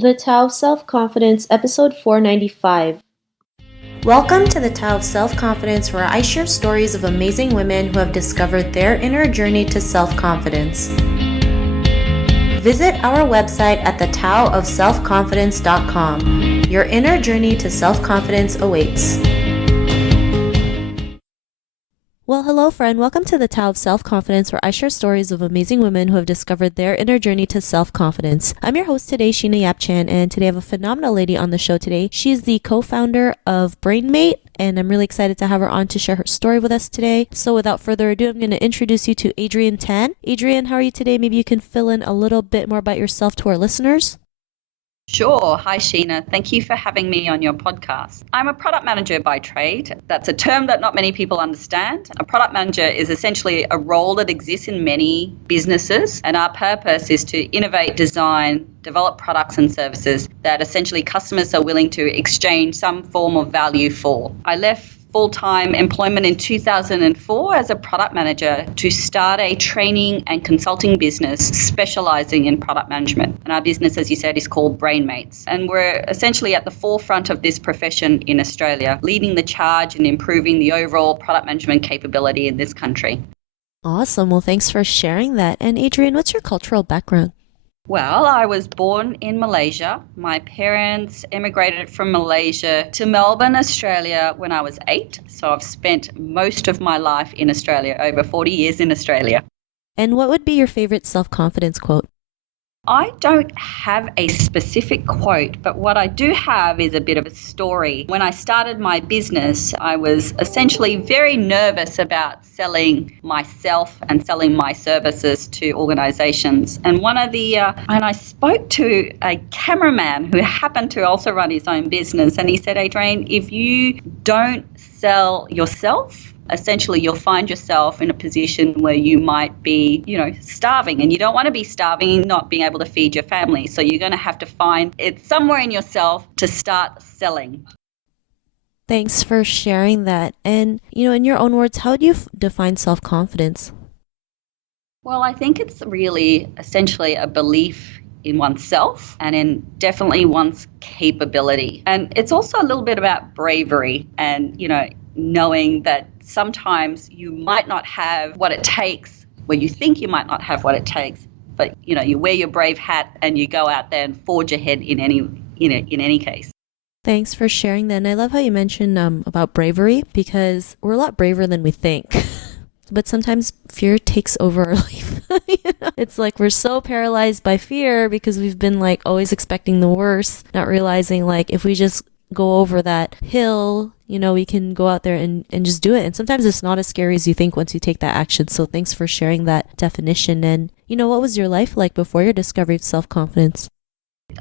The Tao of Self-Confidence, episode 495. Welcome to the Tao of Self-Confidence, where I share stories of amazing women who have discovered their inner journey to self-confidence. Visit our website at thetaoofselfconfidence.com. Your inner journey to self-confidence awaits. Well, hello friend. Welcome to the Tao of Self-Confidence, where I share stories of amazing women who have discovered their inner journey to self-confidence. I'm your host today, Sheena Yap-Chan, and today I have a phenomenal lady on the show today. She is the co-founder of Brainmate, and I'm really excited to have her on to share her story with us today. So without further ado, I'm going to introduce you to Adrienne Tan. Adrienne, how are you today? Maybe you can fill in a little bit more about yourself to our listeners. Sure. Hi, Sheena. Thank you for having me on your podcast. I'm a product manager by trade. That's a term that not many people understand. A product manager is essentially a role that exists in many businesses, and our purpose is to innovate, design, develop products and services that essentially customers are willing to exchange some form of value for. I left full-time employment in 2004 as a product manager to start a training and consulting business specializing in product management. And our business, as you said, is called Brainmates. And we're essentially at the forefront of this profession in Australia, leading the charge and improving the overall product management capability in this country. Awesome. Well, thanks for sharing that. And Adrienne, what's your cultural background? Well, I was born in Malaysia. My parents emigrated from Malaysia to Melbourne, Australia when I was 8. So I've spent most of my life in Australia, over 40 years in Australia. And what would be your favorite self-confidence quote? I don't have a specific quote, but what I do have is a bit of a story. When I started my business, I was essentially very nervous about selling myself and selling my services to organizations. And and I spoke to a cameraman who happened to also run his own business, and he said, Adrienne, if you don't sell yourself, essentially you'll find yourself in a position where you might be, starving, and you don't want to be starving, not being able to feed your family. So you're going to have to find it somewhere in yourself to start selling. Thanks for sharing that. And, in your own words, how do you define self-confidence? Well, I think it's really essentially a belief in oneself and in definitely one's capability. And it's also a little bit about bravery and, knowing that sometimes you might not have what it takes, where you think you might not have what it takes, but you wear your brave hat and you go out there and forge ahead in any case. Thanks for sharing that. And I love how you mentioned about bravery, because we're a lot braver than we think. But sometimes fear takes over our life. It's like we're so paralyzed by fear because we've been always expecting the worst, not realizing if we just go over that hill, we can go out there and just do it. And sometimes it's not as scary as you think once you take that action. So thanks for sharing that definition. And, what was your life like before your discovery of self-confidence?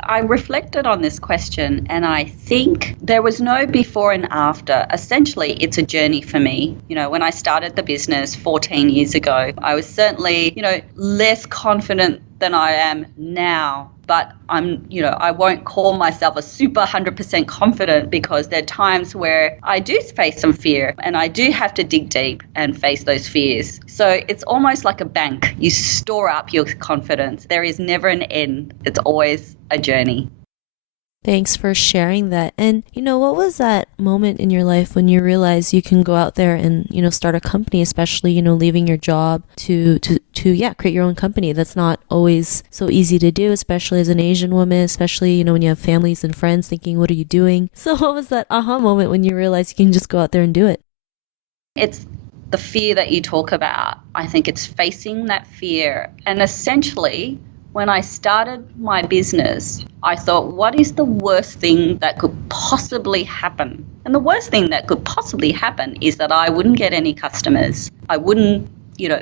I reflected on this question, and I think there was no before and after. Essentially, it's a journey for me. When I started the business 14 years ago, I was certainly, less confident than I am now. But I won't call myself a super 100% confident, because there are times where I do face some fear and I do have to dig deep and face those fears. So it's almost like a bank. You store up your confidence. There is never an end. It's always a journey. Thanks for sharing that. And, what was that moment in your life when you realized you can go out there and, start a company, especially, leaving your job to create your own company? That's not always so easy to do, especially as an Asian woman, especially, when you have families and friends thinking, what are you doing? So what was that aha moment when you realized you can just go out there and do it? It's the fear that you talk about. I think it's facing that fear. And essentially, when I started my business, I thought, what is the worst thing that could possibly happen? And the worst thing that could possibly happen is that I wouldn't get any customers. I wouldn't,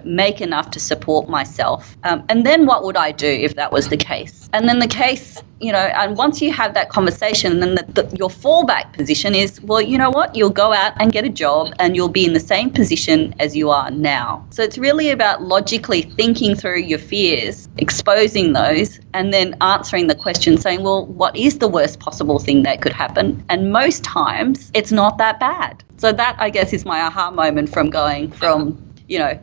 make enough to support myself. And then what would I do if that was the case? And then the case, and once you have that conversation, then your fallback position is, well, you know what? You'll go out and get a job and you'll be in the same position as you are now. So it's really about logically thinking through your fears, exposing those, and then answering the question saying, well, what is the worst possible thing that could happen? And most times it's not that bad. So that, I guess, is my aha moment from going from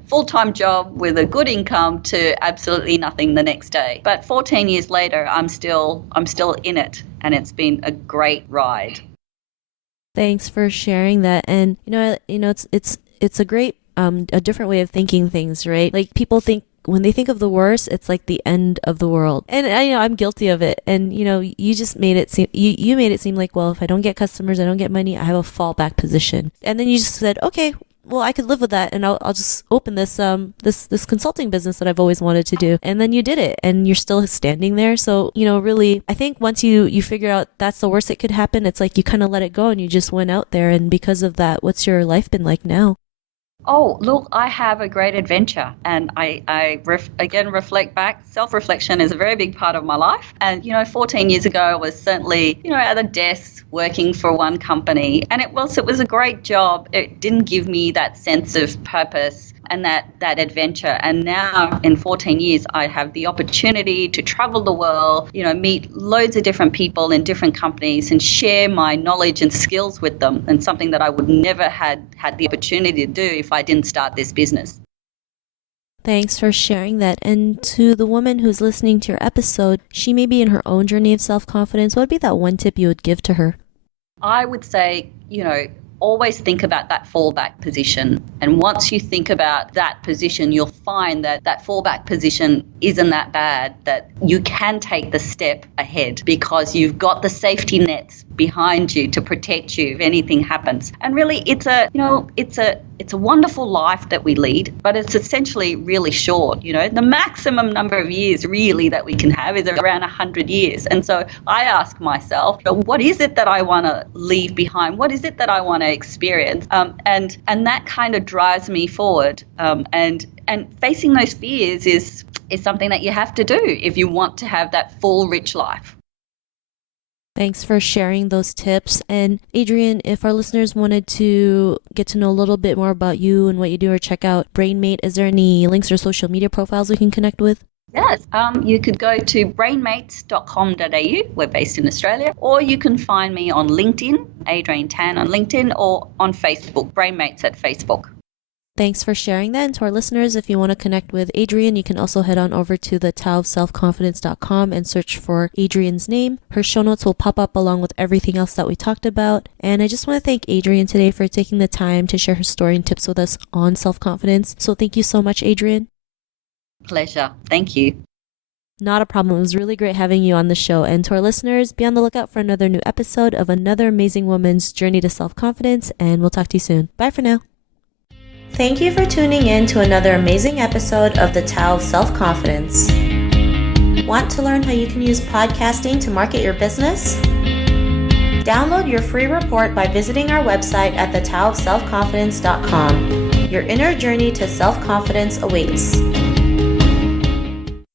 full-time job with a good income to absolutely nothing the next day. But 14 years later, I'm still in it, and it's been a great ride. Thanks for sharing that. And it's a great a different way of thinking things, right? Like people think when they think of the worst, it's like the end of the world. And I'm guilty of it. And you just made it seem you made it seem like, well, if I don't get customers, I don't get money, I have a fallback position. And then you just said, okay, well, I could live with that, and I'll just open this this consulting business that I've always wanted to do. And then you did it, and you're still standing there. So really, I think once you figure out that's the worst that could happen, it's like you kind of let it go and you just went out there. And because of that, what's your life been like now? Oh, look, I have a great adventure, and I reflect back. Self-reflection is a very big part of my life. And, 14 years ago, I was certainly, at a desk working for one company, and it was a great job. It didn't give me that sense of purpose and that adventure. And now in 14 years, I have the opportunity to travel the world, meet loads of different people in different companies and share my knowledge and skills with them, and something that I would never had the opportunity to do if I didn't start this business. Thanks for sharing that. And to the woman who's listening to your episode, she may be in her own journey of self-confidence. What would be that one tip you would give to her? I would say, always think about that fallback position. And once you think about that position, you'll find that fallback position isn't that bad, that you can take the step ahead because you've got the safety nets behind you to protect you if anything happens. And really, it's a wonderful life that we lead, but it's essentially really short. The maximum number of years really that we can have is around 100 years. And so I ask myself, what is it that I want to leave behind? What is it that I want to experience? And that kind of drives me forward. And facing those fears is something that you have to do if you want to have that full, rich life. Thanks for sharing those tips. And Adrienne, if our listeners wanted to get to know a little bit more about you and what you do, or check out Brainmate, is there any links or social media profiles we can connect with? Yes, you could go to brainmates.com.au, we're based in Australia, or you can find me on LinkedIn, Adrienne Tan on LinkedIn, or on Facebook, Brainmates at Facebook. Thanks for sharing that. And to our listeners, if you want to connect with Adrienne, you can also head on over to the taoofselfconfidence.com and search for Adrienne's name. Her show notes will pop up along with everything else that we talked about. And I just want to thank Adrienne today for taking the time to share her story and tips with us on self-confidence. So thank you so much, Adrienne. Pleasure. Thank you. Not a problem. It was really great having you on the show. And to our listeners, be on the lookout for another new episode of another amazing woman's journey to self-confidence. And we'll talk to you soon. Bye for now. Thank you for tuning in to another amazing episode of the Tao of Self-Confidence. Want to learn how you can use podcasting to market your business? Download your free report by visiting our website at thetaoofselfconfidence.com. Your inner journey to self-confidence awaits.